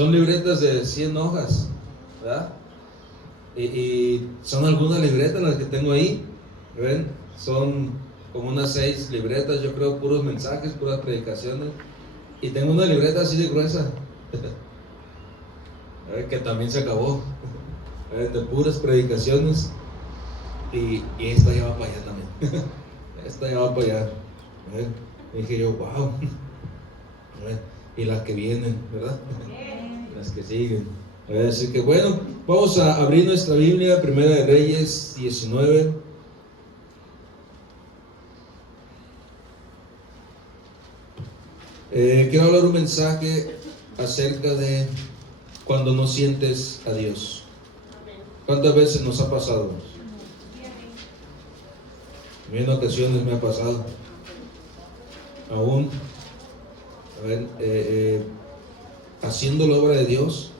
Son libretas de 100 hojas, ¿verdad? Y son algunas libretas las que tengo ahí, ¿ven? Son como unas 6 libretas, yo creo, puros mensajes, puras predicaciones. Y tengo una libreta así de gruesa, que también se acabó, de puras predicaciones. Y esta ya va para allá también. Esta ya va para allá. Dije yo, wow. Y las que vienen, ¿verdad? Las que siguen. Así que bueno, vamos a abrir nuestra Biblia, Primera de Reyes 19. Quiero hablar un mensaje acerca de cuando no sientes a Dios. ¿Cuántas veces nos ha pasado? A mí en ocasiones me ha pasado. Aún haciendo la obra de Dios,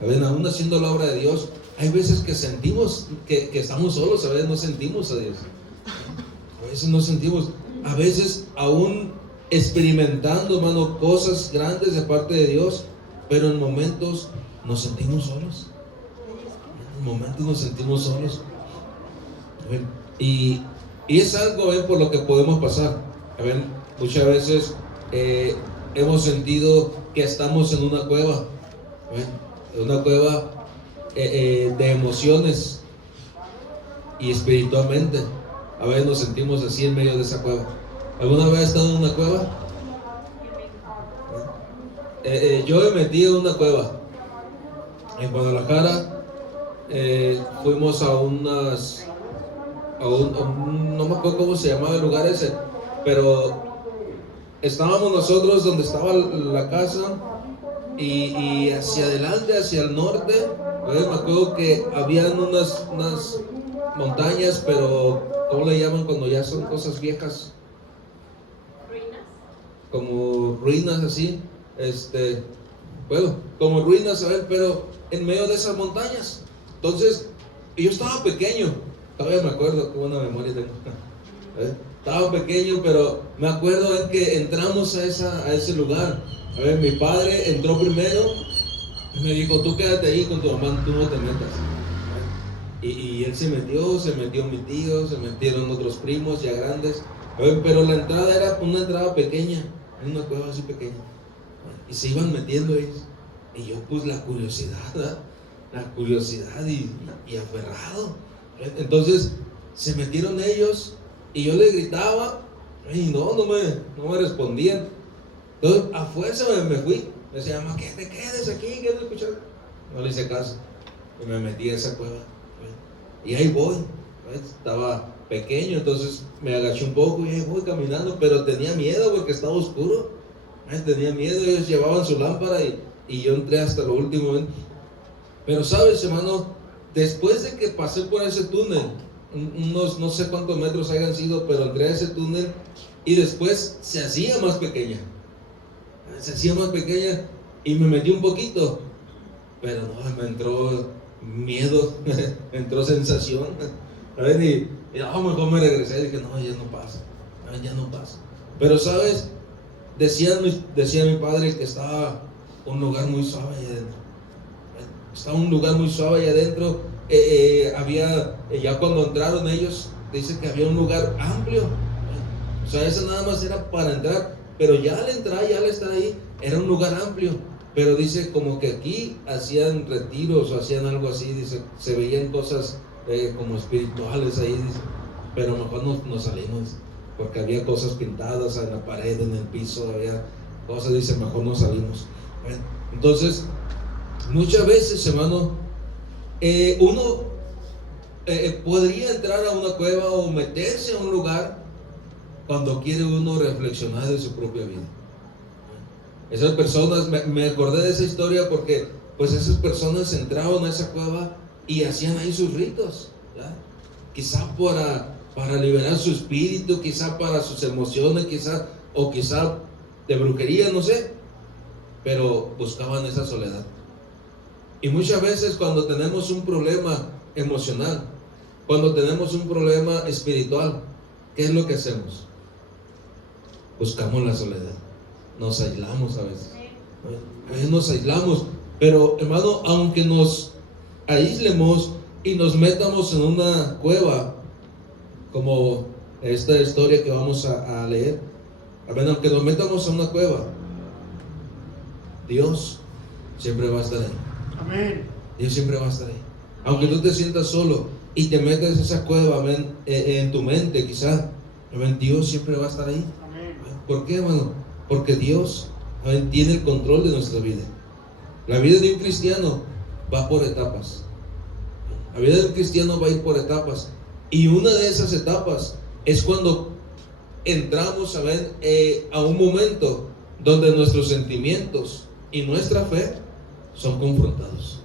aún haciendo la obra de Dios, hay veces que sentimos que estamos solos, a veces no sentimos a Dios. A veces no sentimos, a veces aún experimentando, hermano, cosas grandes de parte de Dios, pero en momentos nos sentimos solos. En momentos nos sentimos solos. Y es algo por lo que podemos pasar. Muchas veces hemos sentido que estamos en una cueva, de emociones, y espiritualmente a veces nos sentimos así en medio de esa cueva. ¿Alguna vez has estado en una cueva? Yo me metí en una cueva en Guadalajara. Fuimos a no me acuerdo cómo se llamaba el lugar ese, pero estábamos nosotros donde estaba la casa, y hacia adelante, hacia el norte, me acuerdo que habían unas montañas, pero ¿cómo le llaman cuando ya son cosas viejas? Ruinas. Como ruinas así, como ruinas, pero en medio de esas montañas. Entonces, yo estaba pequeño, todavía me acuerdo, qué buena memoria tengo. Estaba pequeño, pero me acuerdo que entramos a ese lugar. Mi padre entró primero y me dijo, tú quédate ahí con tu mamá, tú no te metas. Y él se metió mi tío, se metieron otros primos ya grandes. Pero la entrada era una entrada pequeña, una cueva así pequeña. Y se iban metiendo ellos. Y yo, pues la curiosidad y aferrado. Entonces se metieron ellos y yo les gritaba y no me respondían. Entonces a fuerza me fui. Me decía, mamá, que te quedes aquí, que no escuchas. No le hice caso y me metí a esa cueva. Y ahí voy. Estaba pequeño, entonces me agaché un poco y ahí voy caminando, pero tenía miedo porque estaba oscuro. Tenía miedo, ellos llevaban su lámpara y yo entré hasta lo último. Pero sabes, hermano, después de que pasé por ese túnel, unos no sé cuántos metros hayan sido, pero entré a ese túnel y después se hacía más pequeña. Y me metí un poquito, pero no, me entró miedo, me entró sensación. Y mejor me regresé y dije, no, ya no pasa. Pero sabes, decía mi padre que estaba un lugar muy suave allá adentro. Estaba un lugar muy suave allá adentro. Ya cuando entraron ellos, dice que había un lugar amplio. O sea, eso nada más era para entrar, pero ya al entrar, ya al estar ahí, era un lugar amplio. Pero dice como que aquí hacían retiros o hacían algo así, dice, se veían cosas como espirituales ahí, dice, pero mejor no salimos, porque había cosas pintadas en la pared, en el piso, había cosas, dice, mejor no salimos. Entonces, muchas veces, hermano, uno podría entrar a una cueva o meterse a un lugar cuando quiere uno reflexionar de su propia vida. Esas personas, me acordé de esa historia porque pues esas personas entraban a esa cueva y hacían ahí sus ritos, ¿ya? Quizá para liberar su espíritu, quizá para sus emociones, quizá de brujería, no sé, pero buscaban esa soledad. Y muchas veces cuando tenemos un problema emocional, cuando tenemos un problema espiritual, ¿qué es lo que hacemos? Buscamos la soledad. Nos aislamos a veces. Nos aislamos. Pero hermano, aunque nos aislemos y nos metamos en una cueva, como esta historia que vamos a leer, aunque nos metamos en una cueva, Dios siempre va a estar ahí. Amén. Dios siempre va a estar ahí. Aunque tú te sientas solo y te metes en esa cueva, en tu mente quizá, Dios siempre va a estar ahí. Amén. ¿Por qué, hermano? Porque Dios tiene el control de nuestra vida. La vida de un cristiano va por etapas. La vida de un cristiano va a ir por etapas. Y una de esas etapas es cuando entramos a un momento donde nuestros sentimientos y nuestra fe son confrontados.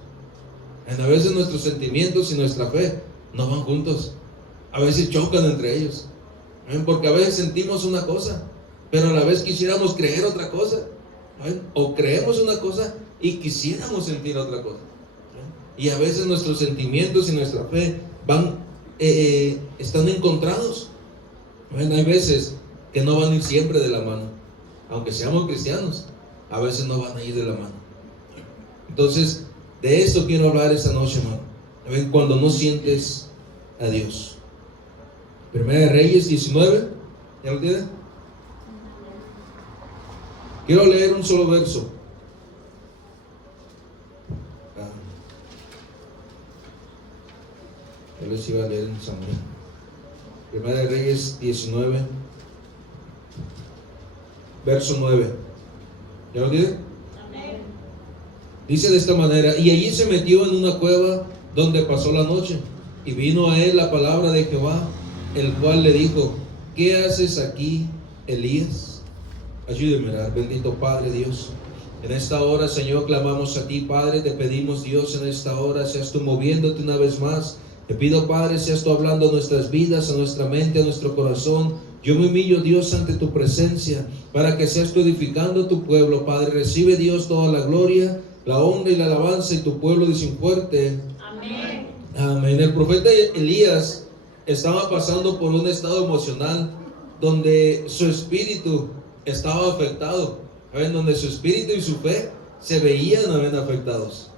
A veces nuestros sentimientos y nuestra fe no van juntos. A veces chocan entre ellos. Porque a veces sentimos una cosa, pero a la vez quisiéramos creer otra cosa. O creemos una cosa y quisiéramos sentir otra cosa. Y a veces nuestros sentimientos y nuestra fe están encontrados. Hay veces que no van a ir siempre de la mano. Aunque seamos cristianos, a veces no van a ir de la mano. Entonces, de esto quiero hablar esta noche, hermano. Cuando no sientes a Dios. Primera de Reyes 19. ¿Ya lo tiene? Quiero leer un solo verso. Yo les iba a leer en Samuel. Primera de Reyes 19, verso 9. ¿Ya lo tiene? Amén. Dice de esta manera: y allí se metió en una cueva donde pasó la noche, y vino a él la palabra de Jehová, el cual le dijo: ¿qué haces aquí, Elías? Ayúdeme a orar. Bendito Padre Dios, en esta hora, Señor, clamamos a ti, Padre. Te pedimos, Dios, en esta hora seas tú moviéndote una vez más. Te pido, Padre, seas tú hablando a nuestras vidas, a nuestra mente, a nuestro corazón. Yo me humillo, Dios, ante tu presencia, para que seas tú edificando tu pueblo, Padre. Recibe, Dios, toda la gloria, la honra y la alabanza, y tu pueblo dice un fuerte Amén. amén. El profeta Elías estaba pasando por un estado emocional donde su espíritu estaba afectado, donde su espíritu y su fe se veían afectados,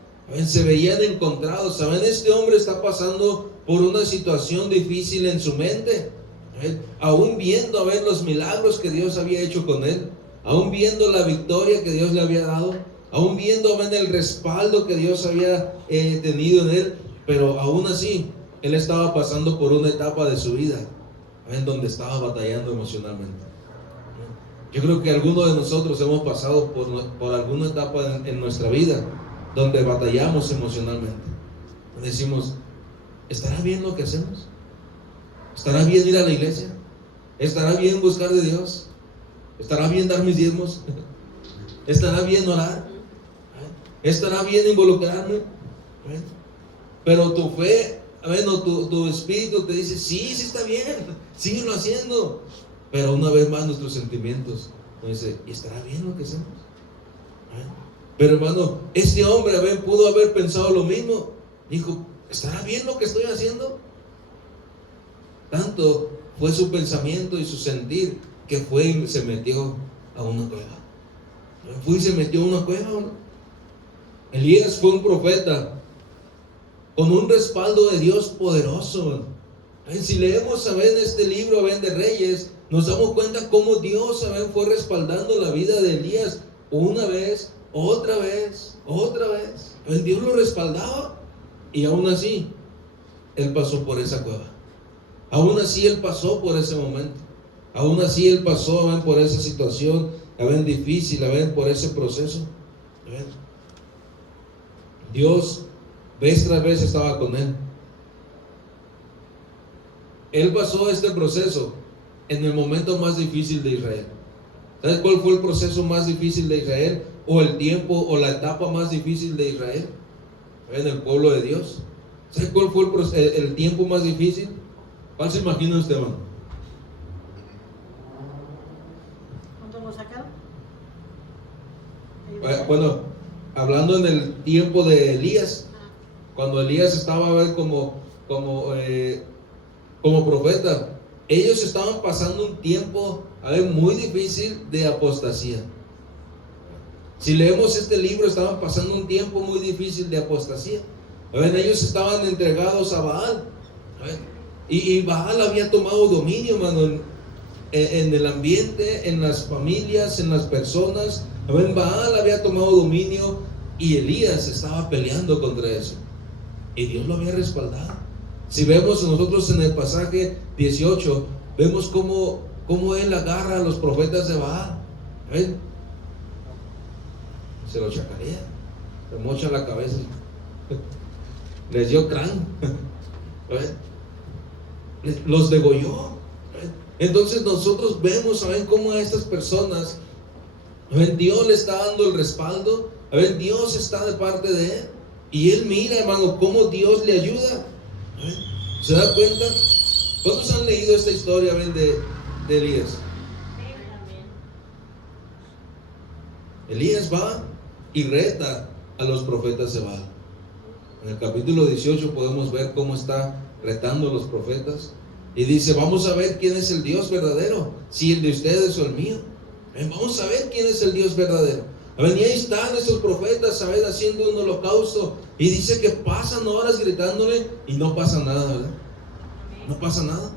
se veían encontrados. Este hombre está pasando por una situación difícil en su mente, aún viendo los milagros que Dios había hecho con él, aún viendo la victoria que Dios le había dado, aún viendo el respaldo que Dios había tenido en él. Pero aún así, él estaba pasando por una etapa de su vida en donde estaba batallando emocionalmente. Yo creo que algunos de nosotros hemos pasado por alguna etapa en nuestra vida donde batallamos emocionalmente. Decimos: ¿estará bien lo que hacemos? ¿Estará bien ir a la iglesia? ¿Estará bien buscar de Dios? ¿Estará bien dar mis diezmos? ¿Estará bien orar? ¿Estará bien involucrarme? Pero tu fe, tu espíritu te dice: sí está bien, síguelo haciendo. Pero una vez más nuestros sentimientos nos dicen: ¿y estará bien lo que hacemos? Pero hermano, este hombre pudo haber pensado lo mismo. Dijo: ¿estará bien lo que estoy haciendo? Tanto fue su pensamiento y su sentir que fue y se metió a una cueva. Fue y se metió a una cueva, ¿no? Elías fue un profeta con un respaldo de Dios poderoso. Si leemos este libro de Reyes, nos damos cuenta cómo Dios fue respaldando la vida de Elías una vez, otra vez, otra vez. Dios lo respaldaba, y aún así él pasó por esa cueva. Aún así él pasó por ese momento. Aún así él pasó por esa situación difícil, por ese proceso. Dios vez tras vez estaba con él. Él pasó este proceso en el momento más difícil de Israel. ¿Sabes cuál fue el proceso más difícil de Israel? O el tiempo o la etapa más difícil de Israel en el pueblo de Dios. ¿Sabes cuál fue el tiempo más difícil? ¿Cuál se imagina usted, hermano? ¿Cuánto lo sacaron? Bueno, hablando en el tiempo de Elías, cuando Elías estaba como profeta, ellos estaban pasando un tiempo muy difícil de apostasía. Si leemos este libro, estaban pasando un tiempo muy difícil de apostasía. Ellos estaban entregados a Baal. Y Baal había tomado dominio, hermano, en el ambiente, en las familias, en las personas. Baal había tomado dominio y Elías estaba peleando contra eso. Y Dios lo había respaldado. Si vemos nosotros en el pasaje 18, vemos cómo él agarra a los profetas de Baal. Se los chacarea, se mocha la cabeza, les dio crán, los degolló. Entonces nosotros vemos, ¿saben? Cómo a estas personas, Dios le está dando el respaldo, Dios está de parte de él, y él mira, hermano, cómo Dios le ayuda. ¿Se da cuenta? ¿Cuántos han leído esta historia de Elías? Elías va y reta a los profetas de Baal. En el capítulo 18 podemos ver cómo está retando a los profetas. Y dice, vamos a ver quién es el Dios verdadero, si el de ustedes o el mío. Vamos a ver quién es el Dios verdadero. Y ahí están esos profetas, haciendo un holocausto. Y dice que pasan horas gritándole y no pasa nada, ¿verdad? No pasa nada.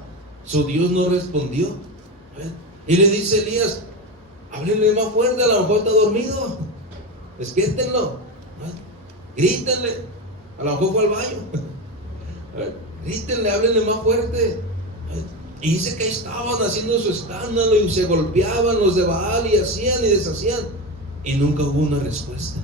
Su Dios no respondió. Y le dice Elías, háblenle más fuerte, a lo mejor está dormido. Despiértenlo. Grítenle. A lo mejor fue al baño. Grítenle, háblenle más fuerte. Y dice que ahí estaban haciendo su escándalo y se golpeaban los de Baal y hacían y deshacían. Y nunca hubo una respuesta.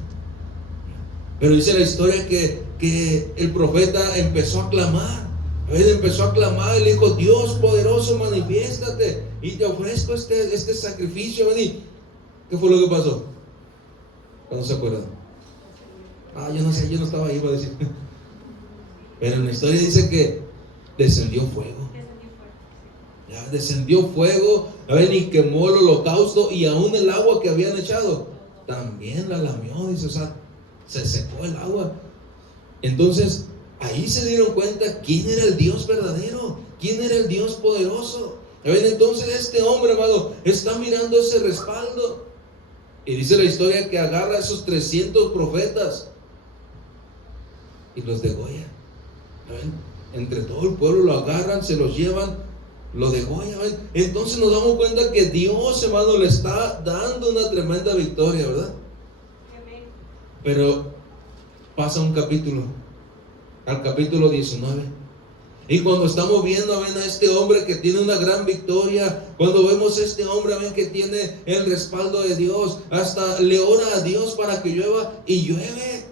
Pero dice la historia que el profeta empezó a clamar. Él empezó a clamar y le dijo, Dios poderoso, manifiéstate y te ofrezco este sacrificio. ¿Qué fue lo que pasó? ¿Cuándo se acuerdan? Yo no sé, yo no estaba ahí para decir. Pero en la historia dice que descendió fuego. Ya descendió fuego, y quemó el holocausto, y aún el agua que habían echado también la lamió, dice, o sea, se secó el agua. Entonces ahí se dieron cuenta quién era el Dios verdadero, quién era el Dios poderoso. Entonces este hombre, hermano, está mirando ese respaldo. Y dice la historia que agarra a esos 300 profetas y los degolla. Entre todo el pueblo lo agarran, se los llevan, lo degollan. Entonces nos damos cuenta que Dios, hermano, le está dando una tremenda victoria, ¿verdad? Pero pasa un capítulo, al capítulo 19. Y cuando estamos viendo, ven, a este hombre que tiene una gran victoria, cuando vemos a este hombre, ven, que tiene el respaldo de Dios, hasta le ora a Dios para que llueva y llueve.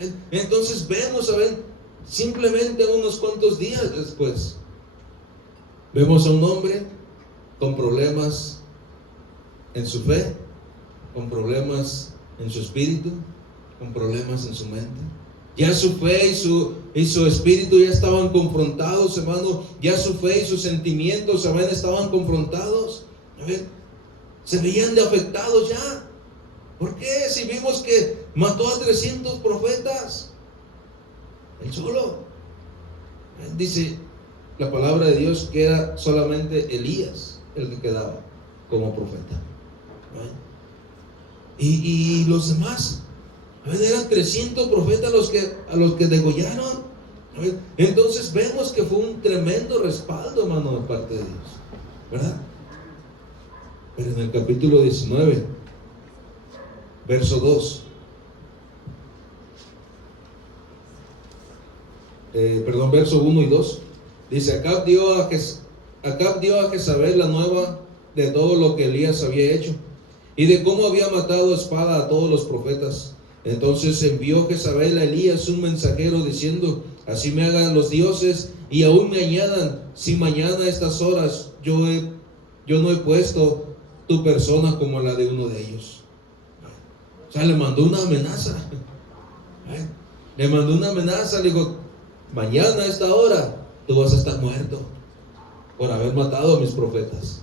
¿Ven? Entonces vemos, ¿saben? Simplemente unos cuantos días después, vemos a un hombre con problemas en su fe, con problemas en su espíritu, con problemas en su mente. Ya su fe y su espíritu ya estaban confrontados, hermano. Ya su fe y sus sentimientos, ¿saben? Estaban confrontados. Se veían de afectados ya. ¿Por qué? Si vimos que mató a 300 profetas, él solo. Dice la palabra de Dios que era solamente Elías el que quedaba como profeta. Y los demás, eran 300 profetas a los que degollaron. Entonces vemos que fue un tremendo respaldo, hermano, de parte de Dios, ¿verdad? Pero en el capítulo 19, verso 2, verso 1 y 2, dice: Acab dio a Jezabel la nueva de todo lo que Elías había hecho y de cómo había matado a espada a todos los profetas. Entonces envió Jezabel a Elías un mensajero diciendo: así me hagan los dioses y aún me añadan, si mañana a estas horas yo no he puesto tu persona como la de uno de ellos. O sea, le mandó una amenaza. Le mandó una amenaza, le dijo: mañana a esta hora tú vas a estar muerto por haber matado a mis profetas.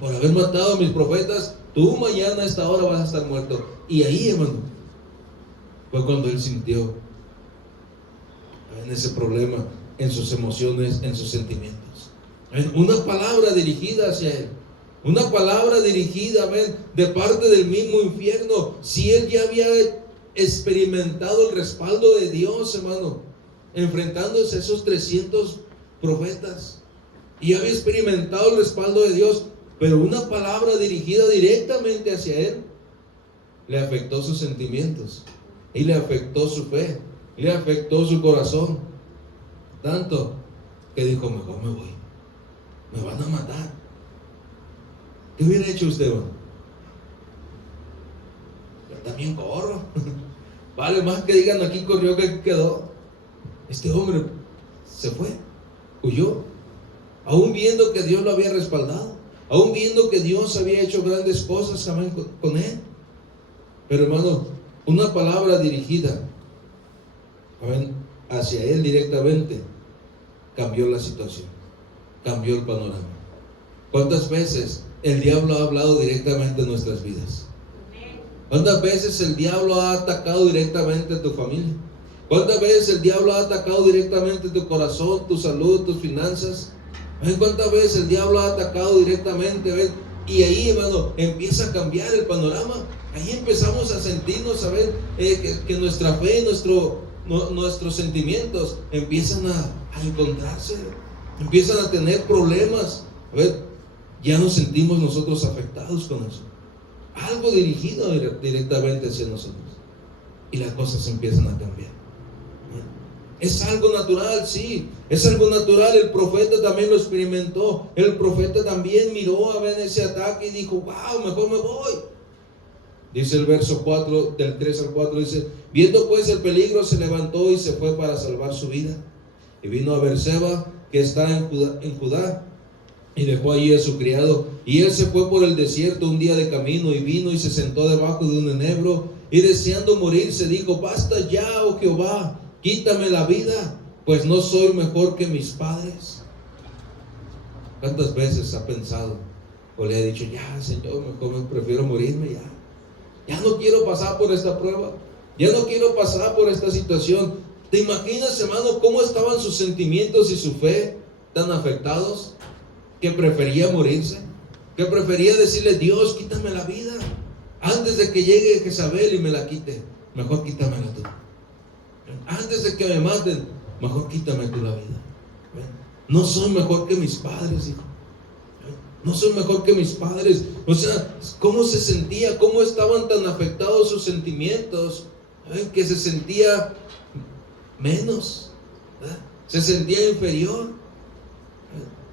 Por haber matado a mis profetas, tú mañana a esta hora vas a estar muerto. Y ahí, hermano, fue cuando él sintió en ese problema, en sus emociones, en sus sentimientos. Una palabra dirigida hacia él. Una palabra dirigida, amén, de parte del mismo infierno. Si él ya había experimentado el respaldo de Dios, hermano, enfrentándose a esos 300 profetas, y había experimentado el respaldo de Dios, pero una palabra dirigida directamente hacia él le afectó sus sentimientos, y le afectó su fe, y le afectó su corazón, tanto que dijo: mejor me voy, me van a matar. ¿Qué hubiera hecho usted, hermano? Yo también corro. Vale más que digan aquí corrió que aquí quedó. Este hombre se fue, huyó, aún viendo que Dios lo había respaldado, aún viendo que Dios había hecho grandes cosas, amén, con él. Pero, hermano, una palabra dirigida, amén, hacia él directamente cambió la situación, cambió el panorama. ¿Cuántas veces el diablo ha hablado directamente en nuestras vidas? ¿Cuántas veces el diablo ha atacado directamente a tu familia? ¿Cuántas veces el diablo ha atacado directamente tu corazón, tu salud, tus finanzas? ¿Cuántas veces el diablo ha atacado directamente? ¿Ves? Y ahí, hermano, empieza a cambiar el panorama. Ahí empezamos a sentirnos, a ver, que nuestra fe, nuestros sentimientos empiezan a encontrarse, empiezan a tener problemas. A ver, ya nos sentimos nosotros afectados con eso. Algo dirigido directamente hacia nosotros. Y las cosas empiezan a cambiar. Es algo natural, sí. Es algo natural. El profeta también lo experimentó. El profeta también miró a ver ese ataque y dijo: wow, mejor me voy. Dice el verso 4, del 3 al 4, dice: viendo pues el peligro, se levantó y se fue para salvar su vida. Y vino a Berseba, que está en Judá, y dejó allí a su criado. Y él se fue por el desierto un día de camino, y vino y se sentó debajo de un enebro, y deseando morirse dijo: basta ya, oh Jehová, quítame la vida, pues no soy mejor que mis padres. ¿Cuántas veces ha pensado o le ha dicho: ya, Señor, mejor me prefiero morirme, ya no quiero pasar por esta prueba, ya no quiero pasar por esta situación? ¿Te imaginas, hermano, cómo estaban sus sentimientos y su fe tan afectados, que prefería morirse, que prefería decirle: Dios, quítame la vida antes de que llegue Jezabel y me la quite? Mejor quítamela tú. Antes de que me maten, mejor quítame tú la vida. No soy mejor que mis padres, hijo. No soy mejor que mis padres. O sea, ¿cómo se sentía? ¿Cómo estaban tan afectados sus sentimientos? Que se sentía menos, ¿verdad? Se sentía inferior.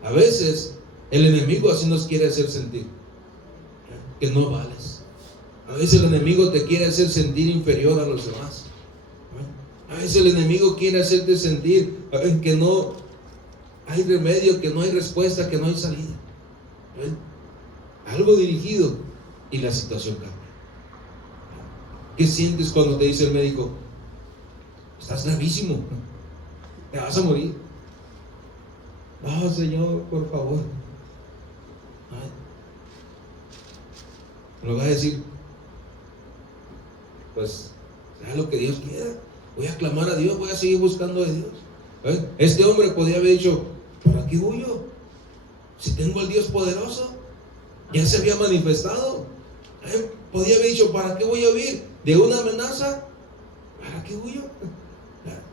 A veces el enemigo así nos quiere hacer sentir, que no vales. A veces el enemigo te quiere hacer sentir inferior a los demás. A veces el enemigo quiere hacerte sentir que no hay remedio, que no hay respuesta, que no hay salida. Algo dirigido y la situación cambia. ¿Qué sientes cuando te dice el médico: estás gravísimo, te vas a morir? No, Señor, por favor. Me lo va a decir: pues sea lo que Dios quiera, voy a clamar a Dios, voy a seguir buscando a Dios. Este hombre podía haber dicho: ¿para qué huyo? Si tengo al Dios poderoso, ya se había manifestado. Podía haber dicho: ¿para qué voy a huir de una amenaza? ¿Para qué huyo?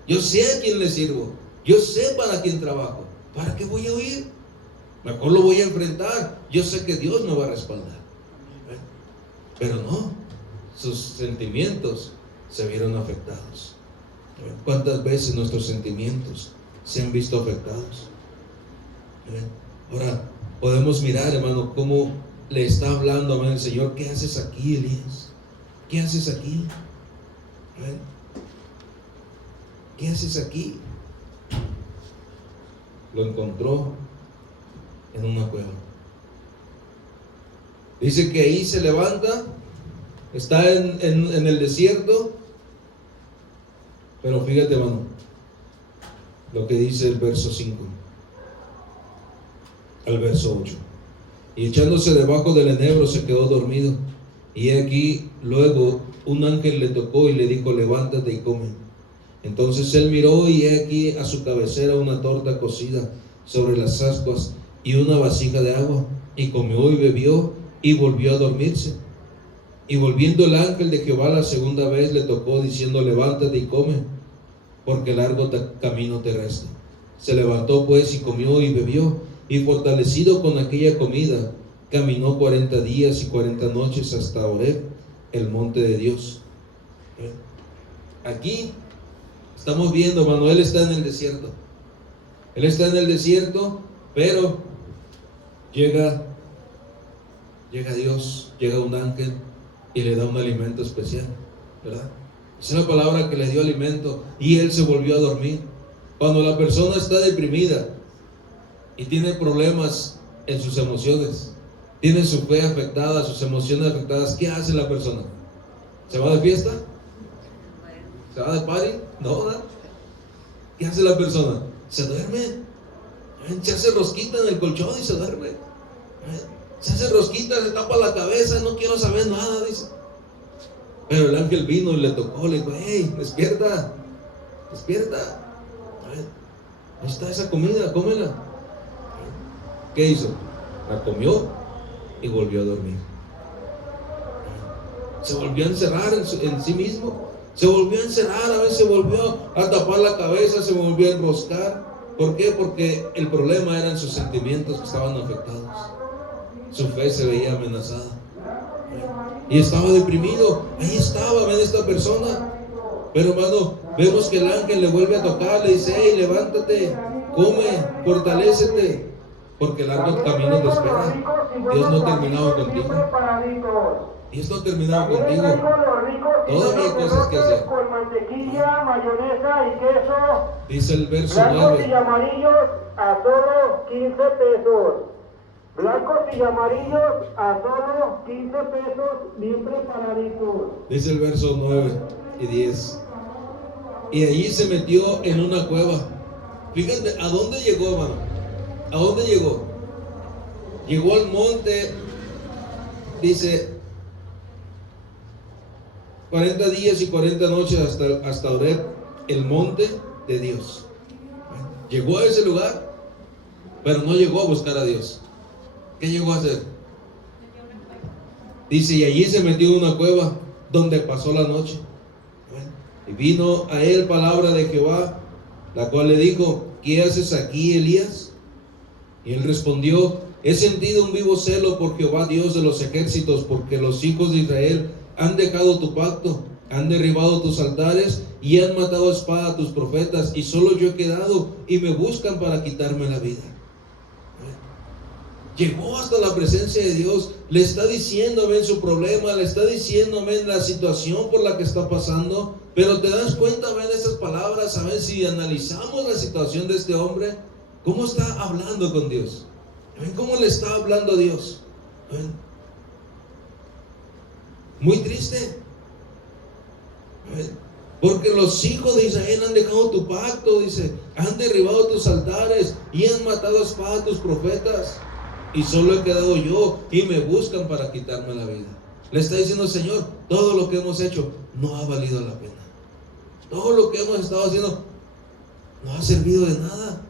Yo sé a quién le sirvo, yo sé para quién trabajo. ¿Para qué voy a huir? Mejor lo voy a enfrentar. Yo sé que Dios me va a respaldar. Pero no, sus sentimientos se vieron afectados. ¿Cuántas veces nuestros sentimientos se han visto afectados? Ahora podemos mirar, hermano, cómo le está hablando, amén, el Señor: ¿qué haces aquí, Elías? ¿Qué haces aquí? ¿Qué haces aquí? Lo encontró en una cueva. Dice que ahí se levanta, está en el desierto. Pero fíjate, hermano, lo que dice el verso 5 al verso 8. Y echándose debajo del enebro se quedó dormido. Y aquí luego un ángel le tocó y le dijo: levántate y come. Entonces él miró, y he aquí a su cabecera una torta cocida sobre las ascuas y una vasija de agua. y comió y bebió y volvió a dormirse. Y volviendo el ángel de Jehová la segunda vez le tocó diciendo: levántate y come, porque largo camino te resta. Se levantó pues y comió y bebió, y fortalecido con aquella comida, caminó 40 días y 40 noches hasta Horeb, el monte de Dios. Aquí estamos viendo, hermano, él está en el desierto. Él está en el desierto, pero llega Dios, llega un ángel y le da un alimento especial, ¿verdad? Es la palabra que le dio alimento, y él se volvió a dormir. Cuando la persona está deprimida y tiene problemas en sus emociones, tiene su fe afectada, sus emociones afectadas, ¿qué hace la persona? ¿Se va de fiesta? ¿Se va de party? No, ¿verdad? ¿Qué hace la persona? Se duerme. Se hace rosquita en el colchón y se duerme. Se hace rosquita, se tapa la cabeza, no quiero saber nada, dice. Pero el ángel vino y le tocó, le dijo: hey, despierta, despierta. Ahí está esa comida, cómela. ¿Qué hizo? La comió y volvió a dormir. Se volvió a encerrar en sí mismo. Se volvió a encerrar, a veces se volvió a tapar la cabeza, se volvió a enroscar. ¿Por qué? Porque el problema eran sus sentimientos que estaban afectados. Su fe se veía amenazada. Y estaba deprimido. Ahí estaba, ven, esta persona. Pero hermano, vemos que el ángel le vuelve a tocar, le dice: hey, levántate, come, fortalécete, porque largo camino te espera. Dios no ha terminado contigo. Dios no ha terminado contigo. Todavía hay cosas que hacer. Con mantequilla, mayonesa y queso. Dice el verso Blancos 9. y amarillos a solo 15 pesos. Blancos y amarillos a solo 15 pesos, bien preparaditos. Dice el verso 9 y 10. Y allí se metió en una cueva. Fíjate, ¿a dónde llegó, hermano? ¿A dónde llegó? Llegó al monte, dice, 40 días y 40 noches hasta Horeb, el monte de Dios. Llegó a ese lugar, pero no llegó a buscar a Dios. ¿Qué llegó a hacer? Dice: y allí se metió en una cueva donde pasó la noche. Y vino a él palabra de Jehová, la cual le dijo: ¿qué haces aquí, Elías? Y él respondió: he sentido un vivo celo por Jehová, Dios de los ejércitos, porque los hijos de Israel han dejado tu pacto, han derribado tus altares y han matado a espada a tus profetas, y solo yo he quedado, y me buscan para quitarme la vida. Llegó hasta la presencia de Dios, le está diciendo, ven, su problema, le está diciendo, ven, la situación por la que está pasando. Pero te das cuenta, ven, estas palabras, a ver, si analizamos la situación de este hombre, cómo está hablando con Dios, ven, cómo le está hablando a Dios, ven. Muy triste, ven, porque los hijos de Israel han dejado tu pacto, dice, han derribado tus altares y han matado a espada a tus profetas, y solo he quedado yo, y me buscan para quitarme la vida. Le está diciendo: Señor, todo lo que hemos hecho no ha valido la pena. Todo lo que hemos estado haciendo no ha servido de nada.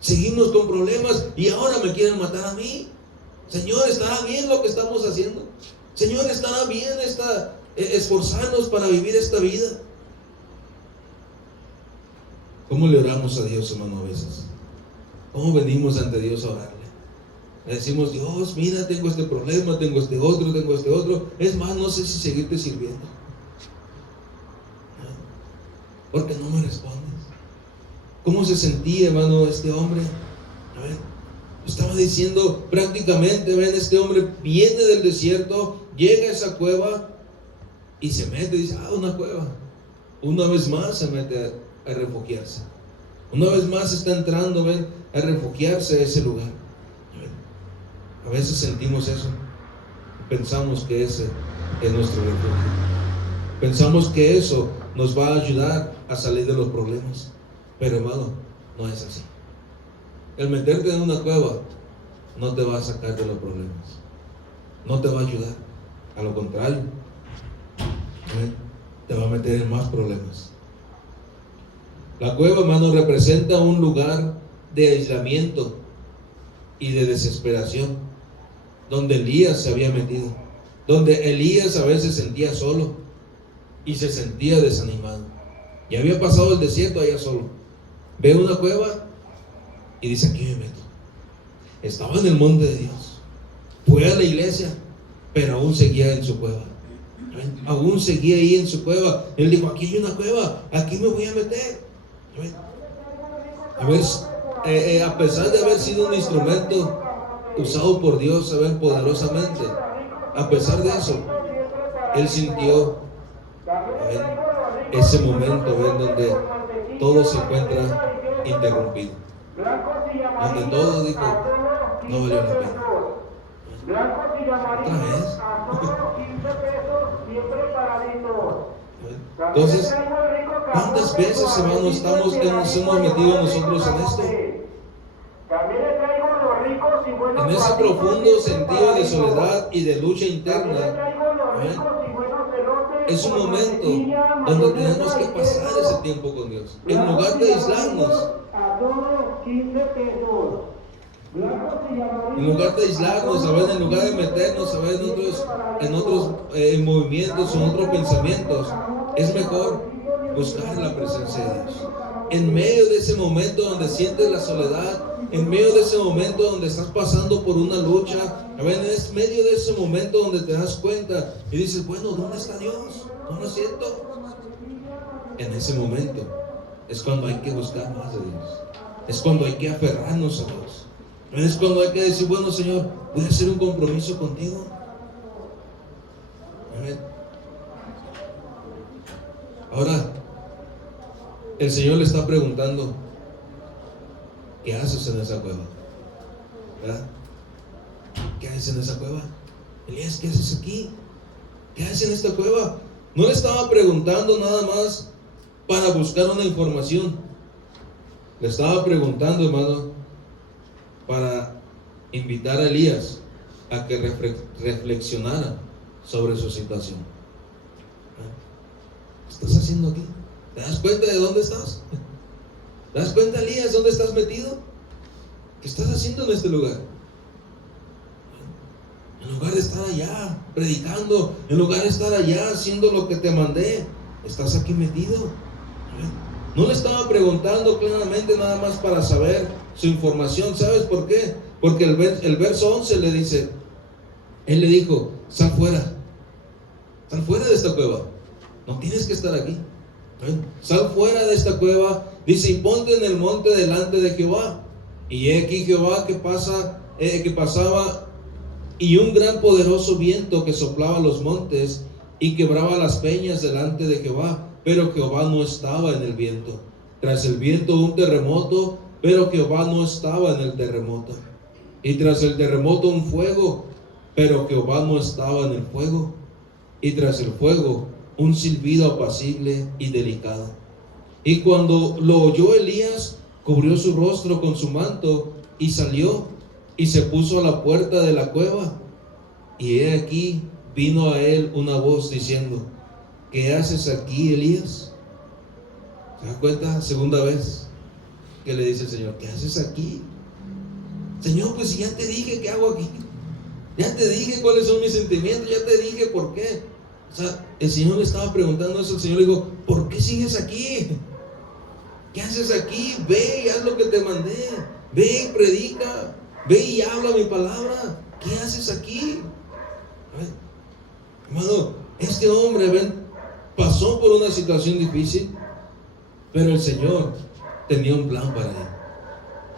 Seguimos con problemas y ahora me quieren matar a mí. Señor, ¿estará bien lo que estamos haciendo? Señor, ¿estará bien esforzarnos para vivir esta vida? ¿Cómo le oramos a Dios, hermano, a veces? ¿Cómo venimos ante Dios a orarle? Le decimos: Dios, mira, tengo este problema, tengo este otro. Es más, no sé si seguirte sirviendo, porque no me respondes. ¿Cómo se sentía, hermano, este hombre? A ver, estaba diciendo prácticamente, ven, este hombre viene del desierto, llega a esa cueva y se mete, dice: una cueva. Una vez más se mete a refugiarse. Una vez más está entrando, ven, a refugiarse a ese lugar. A veces sentimos eso, pensamos que ese es nuestro refugio, pensamos que eso nos va a ayudar a salir de los problemas, pero hermano, no es así. El meterte en una cueva no te va a sacar de los problemas, no te va a ayudar, a lo contrario, te va a meter en más problemas. La cueva, hermano, representa un lugar de aislamiento y de desesperación, donde Elías se había metido, donde Elías a veces sentía solo y se sentía desanimado. Ya había pasado el desierto allá solo. Ve una cueva y dice: aquí me meto. Estaba en el monte de Dios, fue a la iglesia, pero aún seguía en su cueva. Aún seguía ahí en su cueva. Él dijo: aquí hay una cueva, aquí me voy a meter. A ver, a pesar de haber sido un instrumento usado por Dios, ¿saben? Poderosamente, a pesar de eso, él sintió, ¿saben?, ese momento, ¿ven?, donde todo se encuentra interrumpido, donde todo dijo: no valió la pena. Otra vez. Entonces, ¿cuántas veces, hermanos, nos hemos metido nosotros en esto? En ese profundo sentido de soledad y de lucha interna. Es un momento donde tenemos que pasar ese tiempo con Dios, en lugar de aislarnos. En lugar de aislarnos, ¿saben?, en lugar de meternos, ¿saben?, en otros movimientos, en otros pensamientos, es mejor buscar la presencia de Dios. En medio de ese momento donde sientes la soledad, en medio de ese momento donde estás pasando por una lucha, ¿saben?, en medio de ese momento donde te das cuenta y dices: bueno, ¿dónde está Dios? No lo siento. En ese momento es cuando hay que buscar más de Dios. Es cuando hay que aferrarnos a Dios. Es cuando hay que decir: bueno, Señor, voy a hacer un compromiso contigo. Amén. Ahora, el Señor le está preguntando: ¿qué haces en esa cueva? ¿Verdad? ¿Qué haces en esa cueva? Elías, ¿qué haces aquí? ¿Qué haces en esta cueva? No le estaba preguntando nada más para buscar una información. Le estaba preguntando, hermano, para invitar a Elías a que reflexionara sobre su situación. ¿Qué estás haciendo aquí? ¿Te das cuenta de dónde estás? ¿Te das cuenta, Elías, dónde estás metido? ¿Qué estás haciendo en este lugar? En lugar de estar allá predicando, en lugar de estar allá haciendo lo que te mandé, estás aquí metido. No le estaba preguntando claramente nada más para saber su información. ¿Sabes por qué? Porque el verso 11 le dice, él le dijo: sal fuera de esta cueva, no tienes que estar aquí. Sal fuera de esta cueva, dice, y ponte en el monte delante de Jehová. Y he aquí Jehová que pasaba, y un gran poderoso viento que soplaba los montes y quebraba las peñas delante de Jehová, pero Jehová no estaba en el viento. Tras el viento un terremoto, pero Jehová no estaba en el terremoto. Y tras el terremoto un fuego, pero Jehová no estaba en el fuego. Y tras el fuego un silbido apacible y delicado. Y cuando lo oyó Elías, cubrió su rostro con su manto y salió y se puso a la puerta de la cueva. Y he aquí vino a él una voz diciendo: ¿qué haces aquí, Elías? ¿Se da cuenta? Segunda vez que le dice el Señor: ¿qué haces aquí? Señor, pues ya te dije qué hago aquí, ya te dije cuáles son mis sentimientos, ya te dije por qué. O sea, el Señor le estaba preguntando eso. El Señor le dijo: ¿por qué sigues aquí? ¿Qué haces aquí? Ve y haz lo que te mandé. Ve y predica. Ve y habla mi palabra. ¿Qué haces aquí? Hermano, este hombre, pasó por una situación difícil, pero el Señor tenía un plan para él.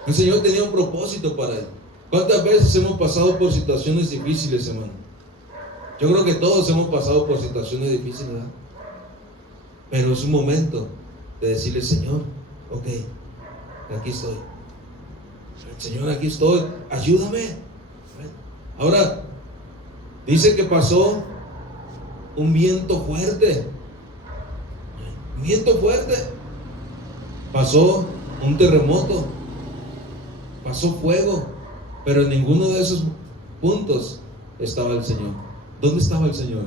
El Señor tenía un propósito para él. ¿Cuántas veces hemos pasado por situaciones difíciles, hermano? Yo creo que todos hemos pasado por situaciones difíciles, ¿verdad? Pero es un momento de decirle: Señor, ok, aquí estoy. Señor, aquí estoy, ayúdame. Ahora, dice que pasó un viento fuerte. Un viento fuerte. Pasó un terremoto. Pasó fuego. Pero en ninguno de esos puntos estaba el Señor. ¿Dónde estaba el Señor?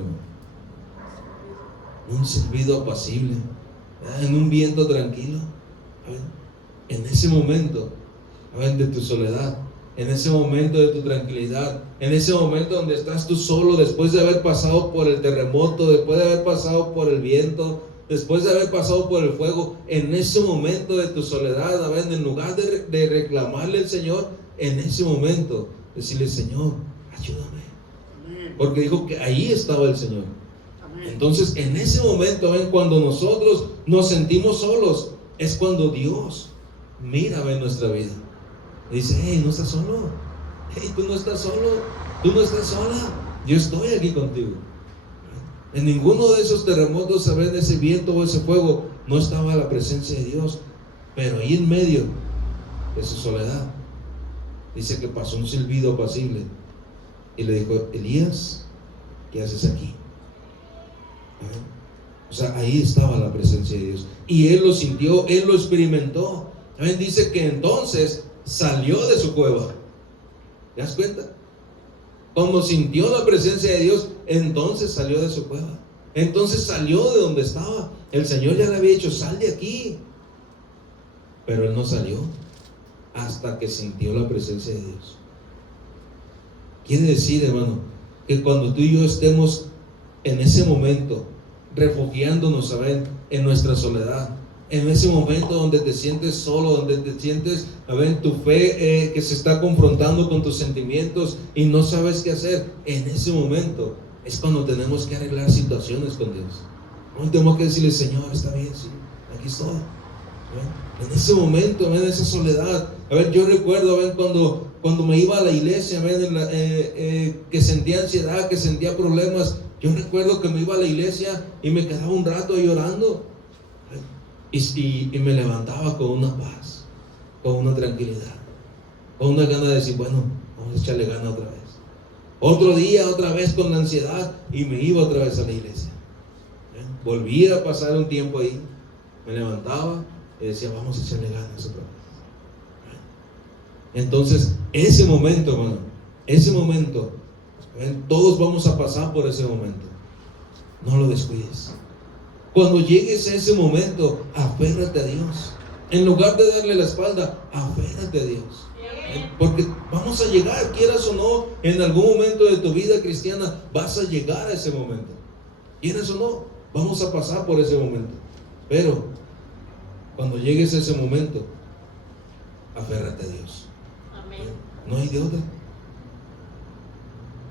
Un silbido apacible, en un viento tranquilo. En ese momento de tu soledad, en ese momento de tu tranquilidad, en ese momento donde estás tú solo, después de haber pasado por el terremoto, después de haber pasado por el viento, después de haber pasado por el fuego, en ese momento de tu soledad, a ver, en lugar de reclamarle al Señor, en ese momento, decirle: Señor, ayúdame. Amén. Porque dijo que ahí estaba el Señor. Amén. Entonces, en ese momento, ven, cuando nosotros nos sentimos solos, es cuando Dios mira, ven, nuestra vida. Y dice: hey, no estás solo. Hey, tú no estás solo. Tú no estás sola. Yo estoy aquí contigo. En ninguno de esos terremotos, ¿saben? Ese viento o ese fuego, no estaba la presencia de Dios. Pero ahí en medio de su soledad, dice que pasó un silbido apacible y le dijo: Elías, ¿qué haces aquí? O sea, ahí estaba la presencia de Dios. Y él lo sintió, él lo experimentó. También dice que entonces salió de su cueva. ¿Te das cuenta? Cuando sintió la presencia de Dios, entonces salió de su cueva. Entonces salió de donde estaba. El Señor ya le había dicho: sal de aquí. Pero él no salió hasta que sintió la presencia de Dios. Quiere decir, hermano, que cuando tú y yo estemos en ese momento, refugiándonos, ¿saben?, en nuestra soledad, en ese momento donde te sientes solo, donde te sientes, ¿saben?, tu fe que se está confrontando con tus sentimientos y no sabes qué hacer, en ese momento es cuando tenemos que arreglar situaciones con Dios. No tenemos que decirle: Señor, está bien, sí, aquí estoy. En ese momento, en esa soledad, yo recuerdo, cuando me iba a la iglesia, que sentía ansiedad, que sentía problemas. Yo recuerdo que me iba a la iglesia y me quedaba un rato llorando, y me levantaba con una paz, con una tranquilidad, con una gana de decir: bueno, vamos a echarle gana otra vez. Otro día, otra vez con la ansiedad, y me iba otra vez a la iglesia. Volvía a pasar un tiempo ahí, me levantaba y decía: vamos a echarle ganas otra vez. Entonces, ese momento, hermano, ese momento, todos vamos a pasar por ese momento. No lo descuides. Cuando llegues a ese momento, aférrate a Dios. En lugar de darle la espalda, aférrate a Dios. Porque vamos a llegar, quieras o no, en algún momento de tu vida cristiana, vas a llegar a ese momento. Quieras o no, vamos a pasar por ese momento. Pero cuando llegues a ese momento, aférrate a Dios. Amén. No hay de otra.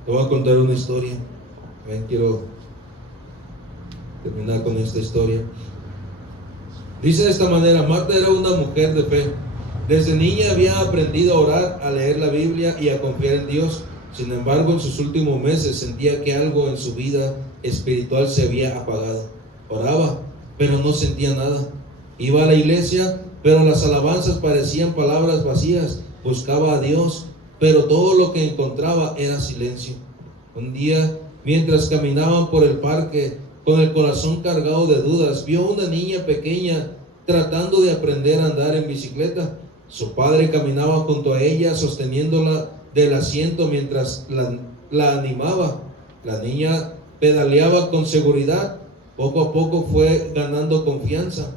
Te voy a contar una historia. Quiero terminar con esta historia. Dice de esta manera: Marta era una mujer de fe. Desde niña había aprendido a orar, a leer la Biblia y a confiar en Dios. Sin embargo, en sus últimos meses sentía que algo en su vida espiritual se había apagado. Oraba, pero no sentía nada. Iba a la iglesia, pero las alabanzas parecían palabras vacías. Buscaba a Dios, pero todo lo que encontraba era silencio. Un día, mientras caminaban por el parque, con el corazón cargado de dudas, vio a una niña pequeña tratando de aprender a andar en bicicleta. Su padre caminaba junto a ella, sosteniéndola del asiento mientras la animaba. La niña pedaleaba con seguridad. Poco a poco fue ganando confianza.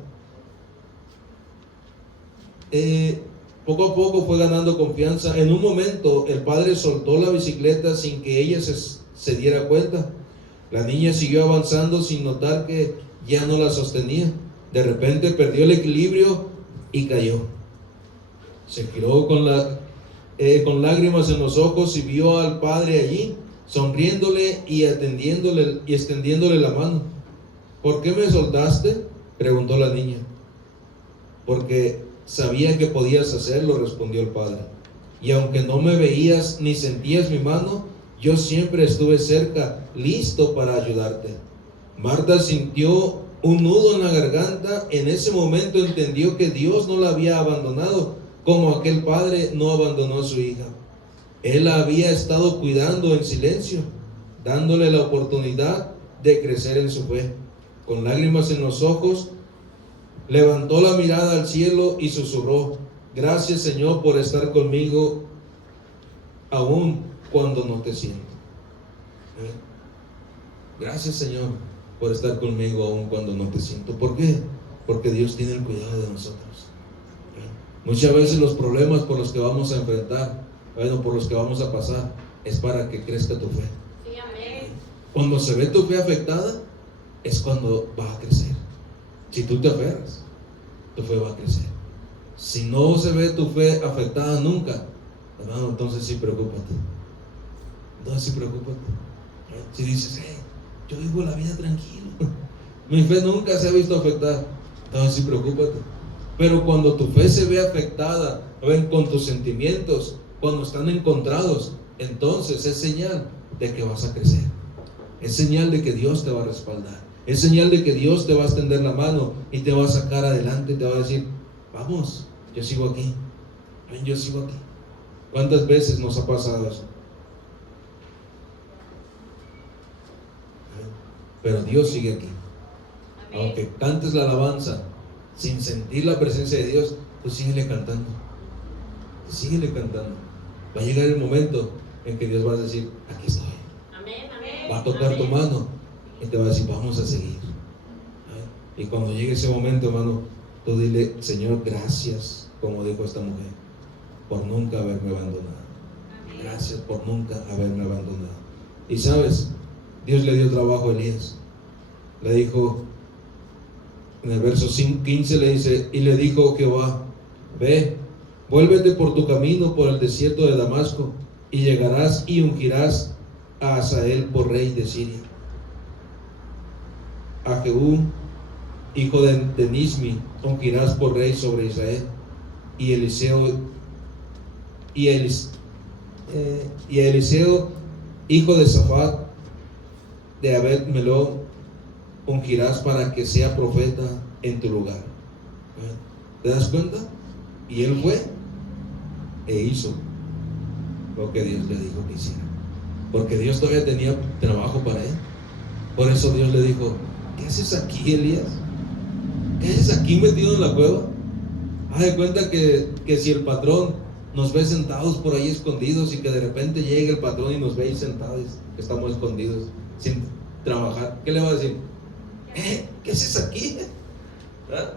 Poco a poco fue ganando confianza. En un momento, el padre soltó la bicicleta sin que ella se diera cuenta. La niña siguió avanzando sin notar que ya no la sostenía. De repente perdió el equilibrio y cayó. Se giró con lágrimas en los ojos y vio al padre allí, sonriéndole y extendiéndole la mano. ¿Por qué me soltaste?, preguntó la niña. Porque sabía que podías hacerlo, respondió el padre. Y aunque no me veías ni sentías mi mano, yo siempre estuve cerca, listo para ayudarte. Marta sintió un nudo en la garganta. En ese momento entendió que Dios no la había abandonado, como aquel padre no abandonó a su hija. Él la había estado cuidando en silencio, dándole la oportunidad de crecer en su fe. Con lágrimas en los ojos, levantó la mirada al cielo y susurró: gracias, Señor, por estar conmigo aún cuando no te siento. Gracias, Señor, por estar conmigo aún cuando no te siento. ¿Por qué? Porque Dios tiene el cuidado de nosotros. Muchas veces los problemas por los que vamos a enfrentar bueno, por los que vamos a pasar, es para que crezca tu fe. Sí, amén. Cuando se ve tu fe afectada, es cuando va a crecer. Si tú te aferras, tu fe va a crecer. Si no se ve tu fe afectada nunca, hermano, entonces sí preocúpate. Entonces sí preocúpate. Si dices, yo vivo la vida tranquilo, mi fe nunca se ha visto afectada, entonces sí preocúpate. Pero cuando tu fe se ve afectada, ven, con tus sentimientos, cuando están encontrados, entonces es señal de que vas a crecer. Es señal de que Dios te va a respaldar. Es señal de que Dios te va a extender la mano y te va a sacar adelante y te va a decir, vamos, yo sigo aquí. Ven, yo sigo aquí. ¿Cuántas veces nos ha pasado eso? Pero Dios sigue aquí. Amén. Aunque cantes la alabanza sin sentir la presencia de Dios, tú síguele cantando. Tú síguele cantando. Va a llegar el momento en que Dios va a decir, aquí estoy. Amén, amén. Va a tocar tu Amén. mano y te va a decir, vamos a seguir. Y cuando llegue ese momento, hermano, tú dile, Señor, gracias, como dijo esta mujer, por nunca haberme abandonado. Gracias por nunca haberme abandonado. Y sabes, Dios le dio trabajo a Elías. Le dijo, en el verso 15 le dice, y le dijo Jehová, ve, vuélvete por tu camino por el desierto de Damasco, y llegarás y ungirás a Hazael por rey de Siria. A Jehú, hijo de Nismi, ungirás por rey sobre Israel. Y Eliseo, hijo de Safat, de Abed Melón, ungirás para que sea profeta en tu lugar. ¿Te das cuenta? Y él fue e hizo lo que Dios le dijo que hiciera, porque Dios todavía tenía trabajo para él. Por eso Dios le dijo, ¿qué haces aquí, Elías? ¿Qué haces aquí metido en la cueva? Haz de cuenta que si el patrón nos ve sentados por ahí escondidos y que de repente llegue el patrón y nos ve ahí sentados, que estamos escondidos sin trabajar, ¿qué le va a decir? ¿Qué haces aquí? ¿Ah?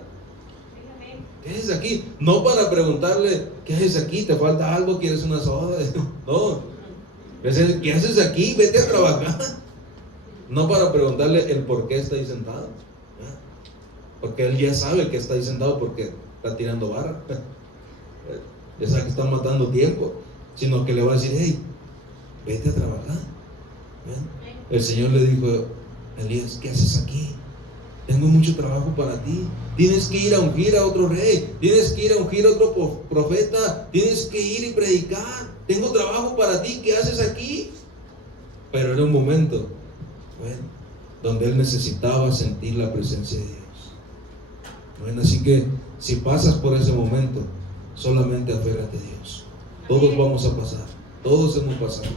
¿Qué haces aquí? No para preguntarle, ¿qué haces aquí? ¿Te falta algo? ¿Quieres una soda? No. ¿Qué haces aquí? Vete a trabajar. No para preguntarle el por qué está ahí sentado. ¿Ah? Porque él ya sabe que está ahí sentado porque está tirando barra. Ya sabe que está matando tiempo. Sino que le va a decir, hey, vete a trabajar. El Señor le dijo, Elías, ¿qué haces aquí? Tengo mucho trabajo para ti. Tienes que ir a ungir a otro rey. Tienes que ir a ungir a otro profeta. Tienes que ir y predicar. Tengo trabajo para ti. ¿Qué haces aquí? Pero era un momento, donde él necesitaba sentir la presencia de Dios. Así que si pasas por ese momento, solamente aférrate a Dios. Todos vamos a pasar. Todos hemos pasado.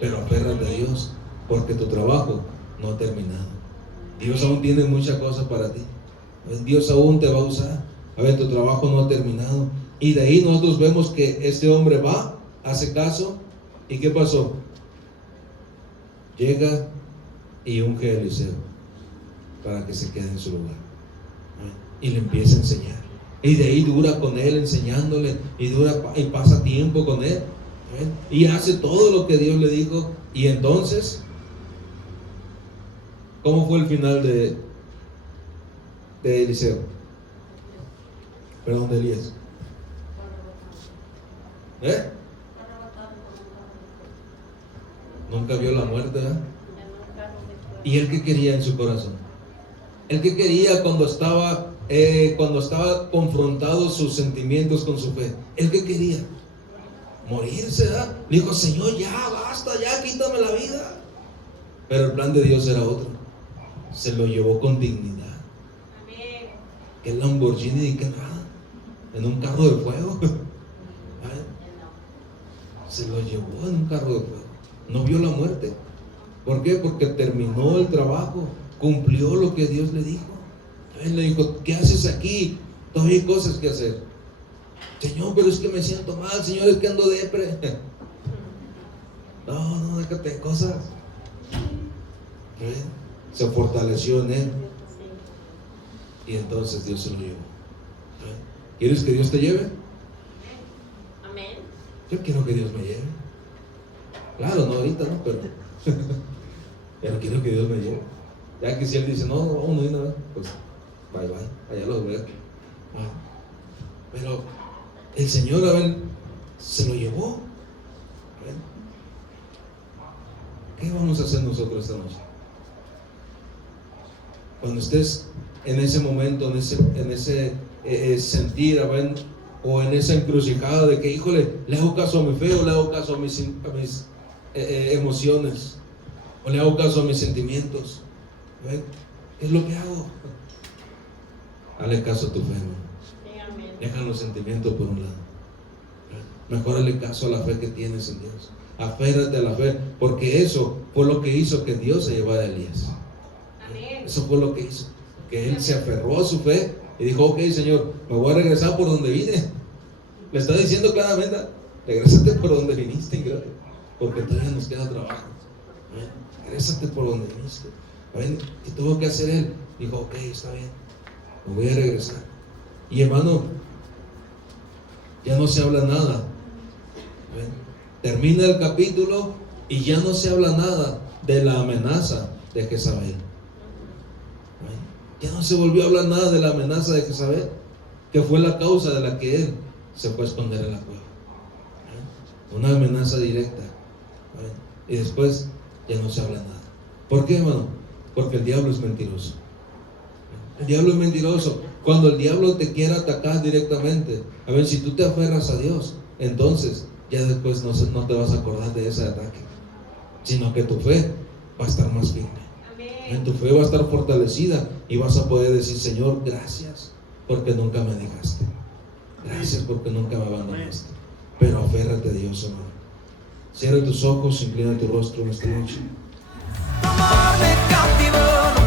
Pero aférrate a Dios, porque tu trabajo no ha terminado. Dios aún tiene muchas cosas para ti. Dios aún te va a usar. A ver, tu trabajo no ha terminado. Y de ahí nosotros vemos que este hombre va, hace caso. ¿Y qué pasó? Llega y unge a Eliseo para que se quede en su lugar. Y le empieza a enseñar. Y de ahí dura con él enseñándole. Y pasa tiempo con él. Y hace todo lo que Dios le dijo. Y entonces, ¿cómo fue el final de Eliseo? Perdón, de Elías. Nunca vio la muerte, ¿verdad? ¿Y él qué quería en su corazón? Él qué quería cuando estaba confrontado sus sentimientos con su fe. Él qué quería morirse, ¿verdad? Le dijo, Señor, ya basta, ya quítame la vida. Pero el plan de Dios era otro. Se lo llevó con dignidad. Amén. Que Lamborghini y que nada, en un carro de fuego. Se lo llevó en un carro de fuego. No vio la muerte. ¿Por qué? Porque terminó el trabajo, cumplió lo que Dios le dijo. Él le dijo, ¿qué haces aquí? Todavía hay cosas que hacer. Señor, pero es que me siento mal. Señor, es que ando depre. No, déjate de cosas. Se fortaleció en él. Y entonces Dios se lo llevó. ¿Quieres que Dios te lleve? Amén. Yo quiero que Dios me lleve. Claro, no ahorita, ¿no? Pero quiero que Dios me lleve. Ya que si Él dice, no, vamos a ir, pues bye bye, allá los veo. Pero el Señor, a ver, se lo llevó. A ver, ¿qué vamos a hacer nosotros esta noche? Cuando estés en ese momento, en ese sentir, a ver, o en esa encrucijada de que, híjole, le hago caso a mi fe o le hago caso a mis emociones, o le hago caso a mis sentimientos. A ver, ¿qué es lo que hago? Hazle caso a tu fe, hermano. Deja los sentimientos por un lado. Mejor hazle caso a la fe que tienes en Dios. Aférrate a la fe, porque eso fue lo que hizo que Dios se llevara a Elías. Eso fue lo que hizo, que él se aferró a su fe y dijo, ok, Señor, me voy a regresar por donde vine. Le está diciendo claramente, regrésate por donde viniste, porque todavía nos queda trabajo. Regrésate por donde viniste. ¿Qué tuvo que hacer él? Dijo, ok, está bien, me voy a regresar. Y hermano, ya no se habla nada. Termina el capítulo y ya no se habla nada de la amenaza de Jezabel. Ya no se volvió a hablar nada de la amenaza de Jezabel, que fue la causa de la que él se fue a esconder en la cueva. Una amenaza directa. Y después ya no se habla nada. ¿Por qué, hermano? Porque el diablo es mentiroso. El diablo es mentiroso. Cuando el diablo te quiera atacar directamente, a ver, si tú te aferras a Dios, entonces ya después no te vas a acordar de ese ataque, sino que tu fe va a estar más firme. En tu fe va a estar fortalecida y vas a poder decir, Señor, gracias porque nunca me dejaste. Gracias porque nunca me abandonaste. Pero aférrate a Dios, hermano. Cierra tus ojos, inclina tu rostro en esta noche. Tu amor me cautivó.